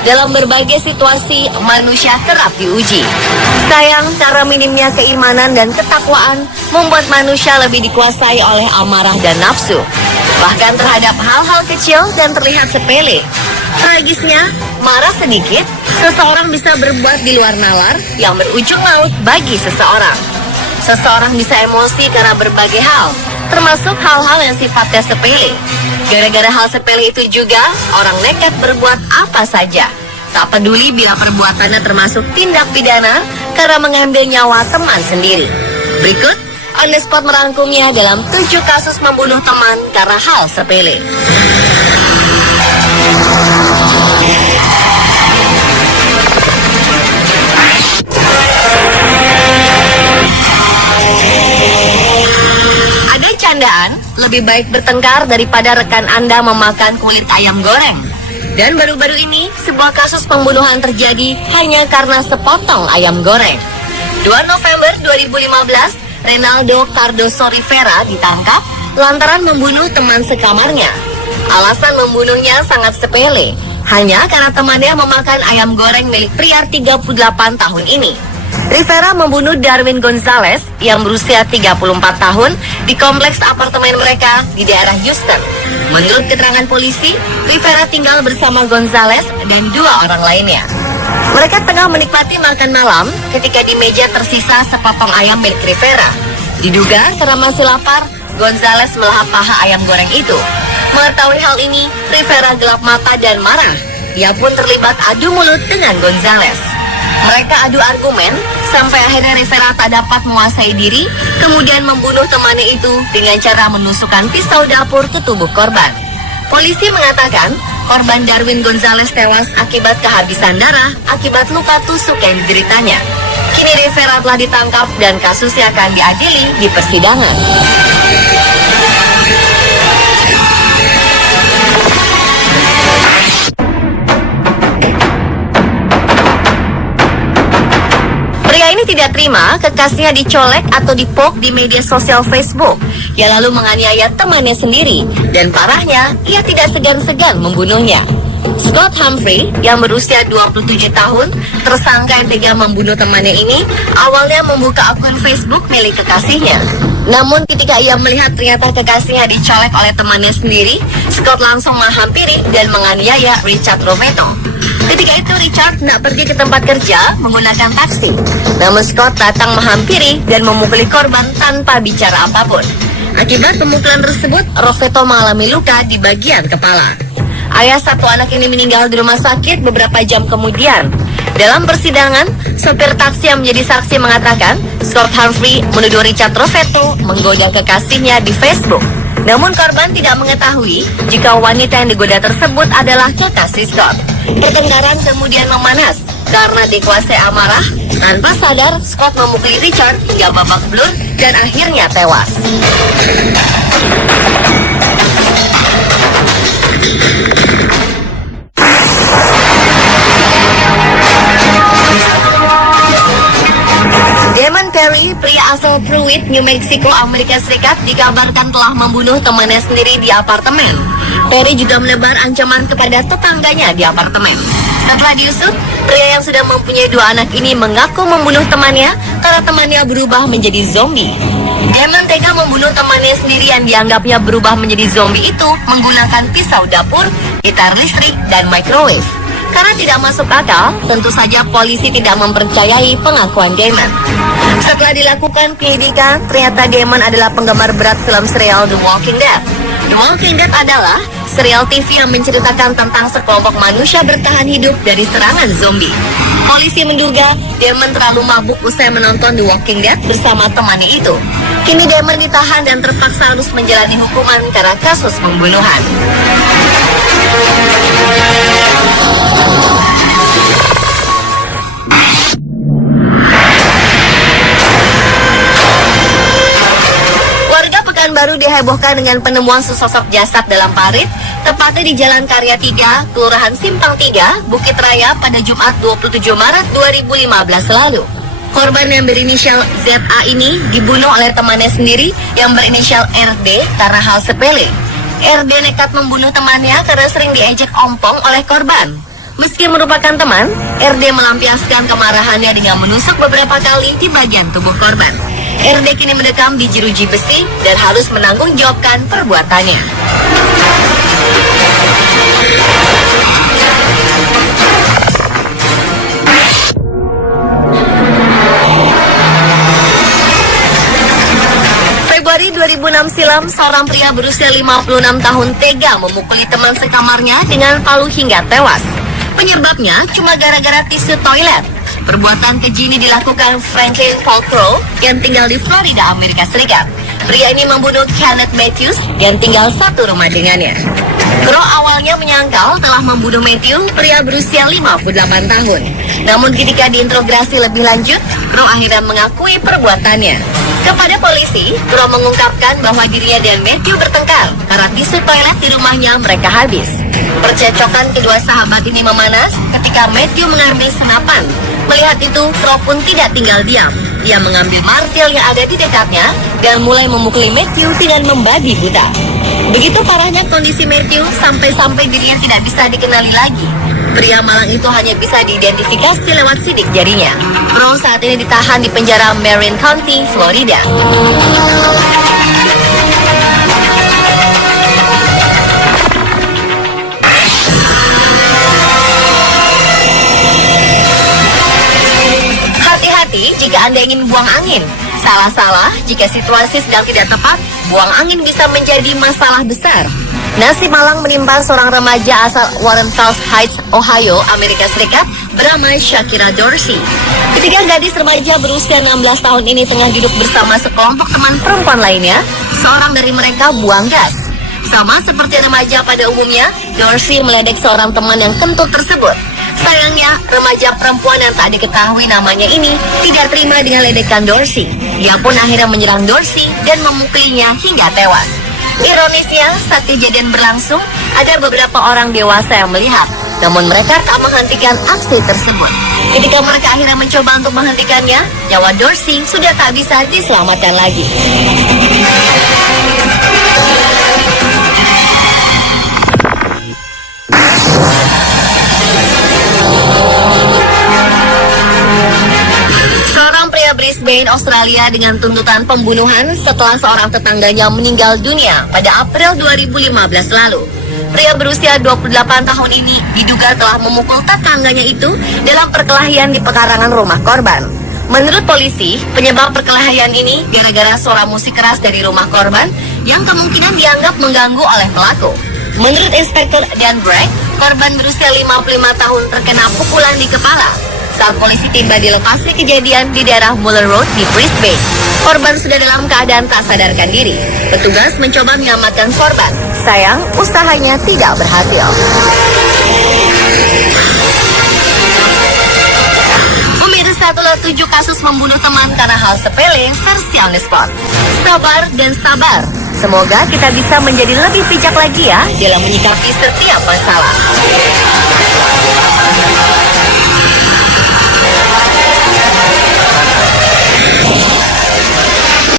Dalam berbagai situasi, manusia kerap diuji. Sayang, karena minimnya keimanan dan ketakwaan membuat manusia lebih dikuasai oleh amarah dan nafsu. Bahkan terhadap hal-hal kecil dan terlihat sepele. Tragisnya, marah sedikit, seseorang bisa berbuat di luar nalar yang berujung maut bagi seseorang. Seseorang bisa emosi karena berbagai hal, termasuk hal-hal yang sifatnya sepele. Gara-gara hal sepele itu juga, orang nekat berbuat apa saja. Tak peduli bila perbuatannya termasuk tindak pidana karena mengambil nyawa teman sendiri. Berikut, On The Spot merangkumnya dalam 7 kasus membunuh teman karena hal sepele. Ada candaan, lebih baik bertengkar daripada rekan Anda memakan kulit ayam goreng. Dan baru-baru ini, sebuah kasus pembunuhan terjadi hanya karena sepotong ayam goreng. 2 November 2015, Reynaldo Cardoso Rivera ditangkap lantaran membunuh teman sekamarnya. Alasan membunuhnya sangat sepele, hanya karena temannya memakan ayam goreng milik pria 38 tahun ini. Rivera membunuh Darwin Gonzalez yang berusia 34 tahun di kompleks apartemen mereka di daerah Houston. Menurut keterangan polisi, Rivera tinggal bersama Gonzalez dan 2 orang lainnya. Mereka tengah menikmati makan malam ketika di meja tersisa sepotong ayam milik Rivera. Diduga karena masih lapar, Gonzalez melahap paha ayam goreng itu. Mengetahui hal ini, Rivera gelap mata dan marah. Dia pun terlibat adu mulut dengan Gonzalez. Mereka adu argumen sampai akhirnya Rivera tak dapat menguasai diri, kemudian membunuh temannya itu dengan cara menusukkan pisau dapur ke tubuh korban. Polisi mengatakan korban Darwin Gonzalez tewas akibat kehabisan darah akibat luka tusuk yang dideritanya. Kini Rivera telah ditangkap dan kasusnya akan diadili di persidangan. Pria ini tidak terima kekasihnya dicolek atau dipok di media sosial Facebook. Ia lalu menganiaya temannya sendiri dan parahnya ia tidak segan-segan membunuhnya. Scott Humphrey yang berusia 27 tahun, tersangka yang tega membunuh temannya ini, awalnya membuka akun Facebook milik kekasihnya. Namun ketika ia melihat ternyata kekasihnya dicolek oleh temannya sendiri, Scott langsung menghampiri dan menganiaya Richard Rovetto. Ketika itu Richard tidak pergi ke tempat kerja menggunakan taksi. Namun Scott datang menghampiri dan memukuli korban tanpa bicara apapun. Akibat pemukulan tersebut, Rovetto mengalami luka di bagian kepala. Ayah satu anak ini meninggal di rumah sakit beberapa jam kemudian. Dalam persidangan, sopir taksi yang menjadi saksi mengatakan Scott Humphrey menuduh Richard Rovetto menggoda kekasihnya di Facebook. Namun korban tidak mengetahui jika wanita yang digoda tersebut adalah kekasih Scott. Pertengkaran kemudian memanas karena dikuasai amarah. Tanpa sadar, Scott memukuli Richard hingga babak belur dan akhirnya tewas. Damon Perry, pria asal Pruitt, New Mexico, Amerika Serikat, dikabarkan telah membunuh temannya sendiri di apartemen. Perry juga menebar ancaman kepada tetangganya di apartemen. Setelah diusut, pria yang sudah mempunyai 2 anak ini mengaku membunuh temannya karena temannya berubah menjadi zombie. Damon tega membunuh temannya sendiri yang dianggapnya berubah menjadi zombie itu menggunakan pisau dapur, gitar listrik, dan microwave. Karena tidak masuk akal, tentu saja polisi tidak mempercayai pengakuan Damon. Setelah dilakukan penyelidikan, ternyata Damon adalah penggemar berat film serial The Walking Dead. The Walking Dead adalah serial TV yang menceritakan tentang sekelompok manusia bertahan hidup dari serangan zombie. Polisi menduga Damon terlalu mabuk usai menonton The Walking Dead bersama temannya itu. Kini Damon ditahan dan terpaksa harus menjalani hukuman karena kasus pembunuhan. Warga Pekanbaru dihebohkan dengan penemuan sesosok jasad dalam parit, tepatnya di Jalan Karya 3, Kelurahan Simpang 3, Bukit Raya pada Jumat 27 Maret 2015 lalu. Korban yang berinisial ZA ini dibunuh oleh temannya sendiri yang berinisial RD karena hal sepele. RD nekat membunuh temannya karena sering diejek ompong oleh korban. Meski merupakan teman, RD melampiaskan kemarahannya dengan menusuk beberapa kali di bagian tubuh korban. RD kini mendekam di jeruji besi dan harus menanggunggjawabkan perbuatannya. Februari 2006 silam, seorang pria berusia 56 tahun tega memukuli teman sekamarnya dengan palu hingga tewas. Penyebabnya cuma gara-gara tisu toilet. Perbuatan keji ini dilakukan Franklin Paul Crow yang tinggal di Florida, Amerika Serikat. Pria ini membunuh Kenneth Matthews yang tinggal satu rumah dengannya. Crow awalnya menyangkal telah membunuh Matthew, pria berusia 58 tahun. Namun ketika diinterogasi lebih lanjut, Crow akhirnya mengakui perbuatannya. Kepada polisi, Crow mengungkapkan bahwa dirinya dan Matthew bertengkar karena tisu toilet di rumahnya mereka habis. Percecokan kedua sahabat ini memanas ketika Matthew mengambil senapan. Melihat itu, Crow pun tidak tinggal diam. Dia mengambil martil yang ada di dekatnya dan mulai memukuli Matthew dengan membabi buta. Begitu parahnya kondisi Matthew sampai-sampai dirinya tidak bisa dikenali lagi. Pria malang itu hanya bisa diidentifikasi lewat sidik jarinya. Crow saat ini ditahan di penjara Marin County, Florida. Hati-hati jika Anda ingin buang angin. Salah-salah jika situasi sedang tidak tepat, buang angin bisa menjadi masalah besar. Nasib malang menimpa seorang remaja asal Warren Falls Heights, Ohio, Amerika Serikat, bernama Shakira Dorsey. Ketika gadis remaja berusia 16 tahun ini tengah duduk bersama sekelompok teman perempuan lainnya, seorang dari mereka buang gas. Sama seperti remaja pada umumnya, Dorsey meledek seorang teman yang kentut tersebut. Sayangnya, remaja perempuan yang tak diketahui namanya ini tidak terima dengan ledekan Dorsey. Dia pun akhirnya menyerang Dorsey dan memukulinya hingga tewas. Ironisnya, saat kejadian berlangsung, ada beberapa orang dewasa yang melihat, namun mereka tak menghentikan aksi tersebut. Ketika mereka akhirnya mencoba untuk menghentikannya, nyawa Dorsey sudah tak bisa diselamatkan lagi. Brisbane, Australia dengan tuntutan pembunuhan setelah seorang tetangganya meninggal dunia pada April 2015 lalu. Pria berusia 28 tahun ini diduga telah memukul tetangganya itu dalam perkelahian di pekarangan rumah korban. Menurut polisi, penyebab perkelahian ini gara-gara suara musik keras dari rumah korban yang kemungkinan dianggap mengganggu oleh pelaku. Menurut Inspektur Dan Bragg, korban berusia 55 tahun terkena pukulan di kepala. Saat polisi tiba di lokasi kejadian di daerah Muller Road di Brisbane, korban sudah dalam keadaan tak sadarkan diri. Petugas mencoba menyelamatkan korban. Sayang, usahanya tidak berhasil. Pemirsa, telah 7 kasus membunuh teman karena hal sepele versi on the spot. Sabar dan sabar. Semoga kita bisa menjadi lebih bijak lagi ya dalam menyikapi setiap masalah.